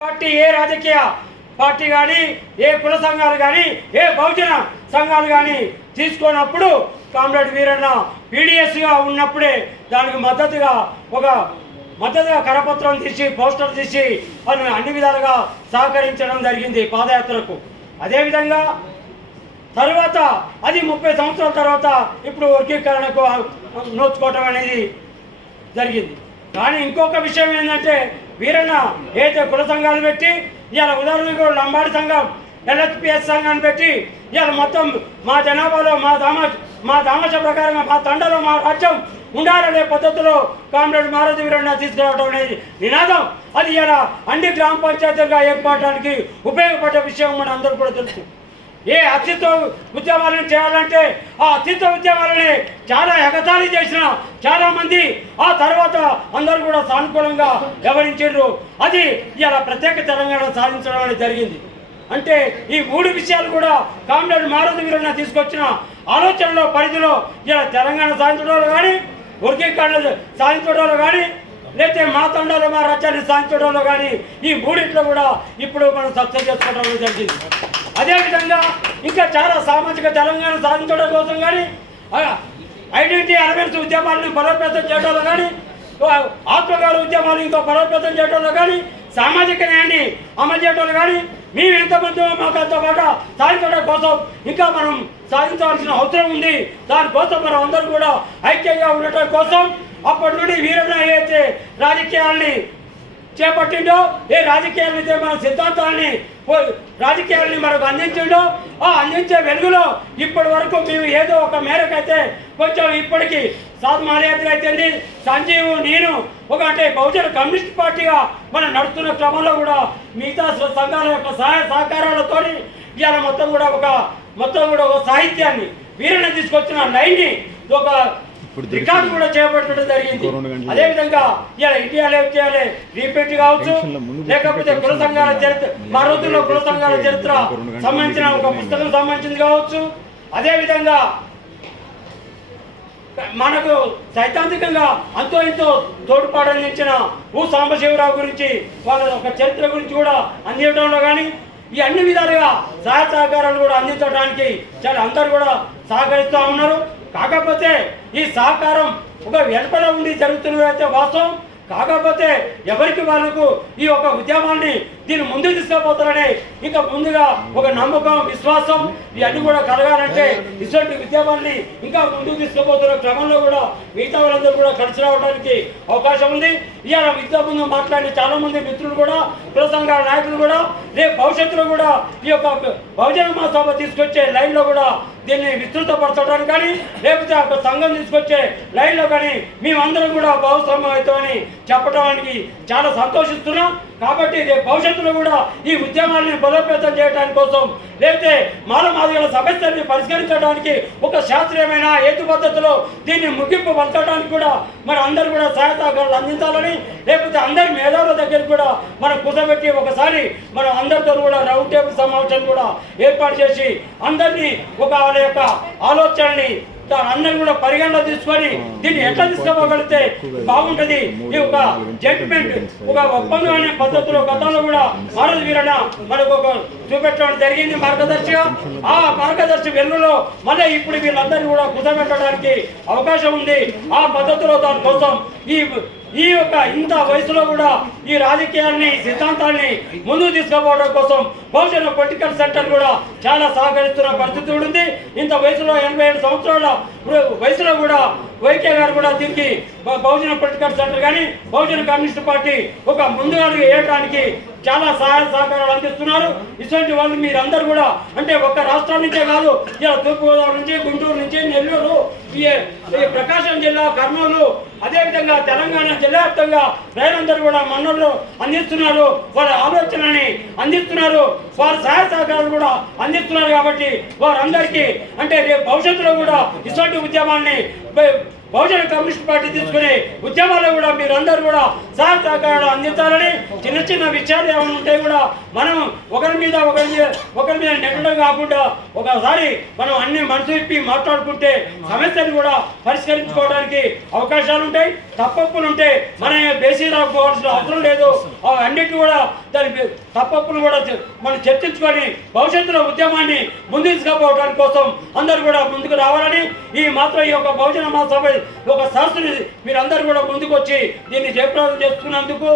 Party ఏ రాజకీయ party కానీ ఏ కుల సంఘాలు కానీ ఏ బహుజన సంఘాలు కానీ తీసుకున్నప్పుడు కామ్రేడ్ వీరన్న పీడిఎస్గా ఉన్నప్పుడే దానికి మద్దతుగా ఒక మద్దతుగా కరపత్రం తీసి పోస్టర్ తీసి వాళ్ళు అన్ని విధాలుగా సహకరించడం జరిగింది పాదయాత్రకు. అదేవిధంగా తర్వాత అది ముప్పై సంవత్సరాల తర్వాత ఇప్పుడు వర్గీకరణకు నోచుకోవటం అనేది జరిగింది. కానీ ఇంకొక విషయం ఏంటంటే వీరన్న ఏదైతే కుల సంఘాలు పెట్టి ఇవాళ ఉదాహరణకు లంబాడి సంఘం ఎల్హెచ్పిఎస్ సంఘాన్ని పెట్టి ఇవాళ మొత్తం మా జనాభాలో మా దామ మా దామశ ప్రకారంగా మా తండలో మా రాజ్యం ఉండాలనే పద్ధతిలో కామ్రేడ్ మారుతి వీరన్న తీసుకురావడం అనేది నినాదం. అది ఇలా అన్ని గ్రామ పంచాయతీలుగా ఏర్పడడానికి ఉపయోగపడే విషయం మన అందరూ కూడా తెలుసు. ఏ అస్తిత్వ ఉద్యమాలను చేయాలంటే ఆ అస్తిత్వ ఉద్యమాలని చాలా ఎగతాళి చేసిన చాలా మంది ఆ తర్వాత అందరూ కూడా సానుకూలంగా వ్యవహరించారు. అది ఇలా ప్రత్యేక తెలంగాణ సాధించడం అనేది జరిగింది. అంటే ఈ మూడు విషయాలు కూడా కామ్రేడ్ మారుతి వీరన్న తీసుకొచ్చిన ఆలోచనలో పరిధిలో ఇలా తెలంగాణ సాధించడంలో కానీ వర్గీకరణ సాధించడంలో కానీ లేకపోతే మా తండాలో మా రాజ్యాన్ని సాధించడంలో కానీ ఈ మూడిట్లో కూడా ఇప్పుడు మనం సక్సెస్ చేసుకోవడం జరిగింది. అదేవిధంగా ఇంకా చాలా సామాజిక తెలంగాణ సాధించడం కోసం కానీ ఐడెంటిటీ అలవెన్స్ ఉద్యమాలను బలోపేతం చేయడంలో కానీ ఆత్మగౌరవ ఉద్యమాలు ఇంకో బలోపేతం చేయడంలో కానీ సామాజిక న్యాయాన్ని అమలు చేయడంలో కానీ మేము ఎంతమంది మాకు అంత సాధించడం కోసం ఇంకా మనం సాధించవలసిన అవసరం ఉంది. దానికోసం మనం అందరం కూడా ఐక్యంగా ఉండటం కోసం అప్పటి నుండి వీరన్న అయితే రాజకీయాల్ని చేపట్టిండో ఏ రాజకీయాలైతే మన సిద్ధాంతాలని పో- రాజకీయాలని మనకు అందించిండో ఆ అందించే వెలుగులో ఇప్పటి వరకు మేము ఏదో ఒక మేరకైతే కొంచెం ఇప్పటికీ సాధు మాలయాత్ర అయితే సంజీవ్ నేను ఒక అంటే బహుజన కమ్యూనిస్ట్ పార్టీగా మనం నడుస్తున్న క్రమంలో కూడా మిగతా సంఘాల యొక్క సహాయ సహకారాలతో ఇవాళ మొత్తం కూడా ఒక మొత్తం కూడా ఒక సాహిత్యాన్ని వీరణ తీసుకొచ్చిన లైన్ని ఒక రికార్డు కూడా చేపట్టడం జరిగింది. అదే విధంగా ఇలా ఇండియాలో ఏం చేయాలి రిపీట్ కావచ్చు లేకపోతే కుల సంఘాల చరిత్ర మా రోజుల్లో కుల సంఘాల చరిత్ర సంబంధించిన ఒక పుస్తకం సంబంధించింది కావచ్చు. అదే విధంగా మనకు సైద్ధాంతికంగా అంతో ఇంతో తోడ్పాటు అందించిన ఊ సాంబశివరావు గురించి వాళ్ళ ఒక చరిత్ర గురించి కూడా అందించడంలో కానీ ఈ అన్ని విధాలుగా సహాయ సహకారాలు కూడా అందించడానికి చాలా అందరూ కూడా సహకరిస్తూ ఉన్నారు. కాకపోతే ఈ సహకారం ఒక వెనపల ఉండి జరుగుతున్నదైతే వాస్తవం. కాకపోతే ఎవరికి వాళ్ళకు ఈ యొక్క ఉద్యమాన్ని దీన్ని ముందుకు తీసుకుపోతారని ఇంకా ముందుగా ఒక నమ్మకం విశ్వాసం ఇవన్నీ కూడా కలగాలంటే ఇటువంటి ఉద్యమాన్ని ఇంకా ముందుకు తీసుకుపోతున్న క్రమంలో కూడా మిగతా వాళ్ళందరూ కూడా కలిసి రావడానికి అవకాశం ఉంది. ఇవాళ విద్యా ముందు మాట్లాడిన చాలా మంది మిత్రులు కూడా ప్రసంగ నాయకులు కూడా రేపు భవిష్యత్తులో కూడా ఈ యొక్క బహుజన మహాసభ తీసుకొచ్చే లైన్లో కూడా దీన్ని విస్తృతపరచడం కానీ లేకపోతే ఒక సంఘం తీసుకొచ్చే లైన్లో కానీ మేమందరం కూడా భాగస్వామ్యమవుతామని చెప్పడానికి చాలా సంతోషిస్తున్నాం. కాబట్టి భవిష్యత్తులో కూడా ఈ ఉద్యమాన్ని బలోపేతం చేయడానికి కోసం లేకపోతే మాల మాదిగల సమస్యల్ని పరిష్కరించడానికి ఒక శాస్త్రీయమైన హేతు పద్ధతిలో దీన్ని ముగింపు పరచడానికి కూడా మరి అందరూ కూడా సహాయ సహకారాలు అందించాలని లేకపోతే అందరి మేధావుల దగ్గర కూడా మనం కుదబెట్టి ఒకసారి మనం అందరితో కూడా రౌండ్ టేబుల్ సమావేశం కూడా ఏర్పాటు చేసి అందరినీ ఒక వాళ్ళ యొక్క ఆలోచనని దాని అందరిని కూడా పరిగణలో తీసుకొని దీన్ని ఎట్లా తీసుకోగలిగితే బాగుంటది? ఈ ఒక జడ్జిమెంట్ ఒక ఒప్పందం అనే పద్ధతిలో గతంలో కూడా భారత వీరణ మనకు ఒక చూపెట్టడం జరిగింది మార్గదర్శిగా ఆ మార్గదర్శి వెలుగులో మళ్ళీ ఇప్పుడు వీళ్ళందరినీ కూడా కుదబెట్టడానికి అవకాశం ఉంది. ఆ పద్ధతిలో దానికోసం ఈ ఈ యొక్క ఇంత వయసులో కూడా ఈ రాజకీయాల్ని ఈ సిద్ధాంతాల్ని ముందుకు తీసుకుపోవడం కోసం బహుజన పొలిటికల్ సెంటర్ కూడా చాలా సహకరిస్తున్న పరిస్థితి ఉంది. ఇంత వయసులో ఎనభై ఏడు సంవత్సరాల వయసులో కూడా వైకే గారు కూడా దీనికి బహుజన పొలిటికల్ సెంటర్ కానీ బహుజన కమ్యూనిస్ట్ పార్టీ ఒక ముందుగా వేయడానికి చాలా సహాయ సహకారాలు అందిస్తున్నారు. ఇటువంటి వాళ్ళు మీరందరూ కూడా అంటే ఒక్క రాష్ట్రం నుంచే కాదు ఇలా తూర్పుగోదావరి నుంచి గుంటూరు నుంచి నెల్లూరు ఈ ప్రకాశం జిల్లా కర్నూలు అదేవిధంగా తెలంగాణ జిల్లా వ్యాప్తంగా రైలందరూ కూడా మన్నలు అందిస్తున్నారు. వారి ఆలోచనని అందిస్తున్నారు. వారి సహాయ సహకారాలు కూడా అందిస్తున్నారు కాబట్టి వారందరికీ అంటే రేపు భవిష్యత్తులో కూడా ఇటువంటి ఉద్యమాన్ని బహుజన కమ్యూనిస్ట్ పార్టీ తీసుకునే ఉద్యమాల్లో కూడా మీరందరూ కూడా సహాయ సహకారాలు అందించాలని చిన్న చిన్న విషయాలు ఏమైనా ఉంటే కూడా మనం ఒకరి మీద ఒకరి మీద ఒకరి మీద నెట్టడం కాకుండా ఒకసారి మనం అన్ని మనసు ఇప్పి మాట్లాడుకుంటే సమస్యలు కూడా పరిష్కరించుకోవడానికి అవకాశాలు ఉంటాయి. తప్పప్పులు ఉంటే మన బేసీ రాకపోవాల్సిన అవసరం లేదు. ఆ అన్నిటి కూడా దాని తప్పప్పులు కూడా మనం చర్చించుకొని భవిష్యత్తులో ఉద్యమాన్ని ముందు తీసుకుపోవడానికి కోసం అందరూ కూడా ముందుకు రావాలని ఈ మాత్రం ఈ యొక్క బహుజన మహాసభ ఒక సరస్సుని మీరందరూ కూడా ముందుకు వచ్చి దీన్ని జయప్రదం చేస్తున్నందుకు